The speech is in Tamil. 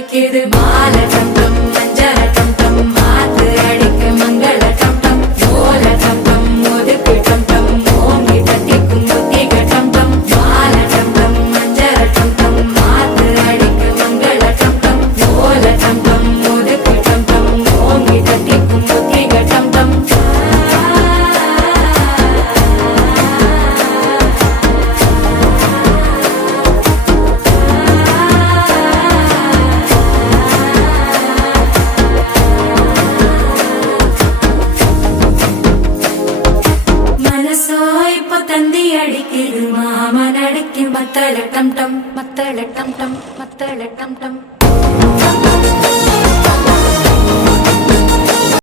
அடிக்குது மால டம் டம் மஞ்சள டம் டம் மாத்து அடிக்கு மங்கள டம் டம் ஓல டம் டம் ஒதுக்கு டம் டம் ஓங்கி தட்டிக்கும் புத்திக டம் டம் மால டம் டம் மஞ்சள டம் டம் மாத்து அடிக்கு மங்கள டம் டம் ஓல டம் டம் ஒதுக்கு டம் டம் ஓங்கி தட்டிக்கும் புத்திக டம் டம் தந்தி அடிக்குது மாமன் அடிக்கு மத்தள டம் டம் மத்தள டம் டம் மத்தள டம் டம்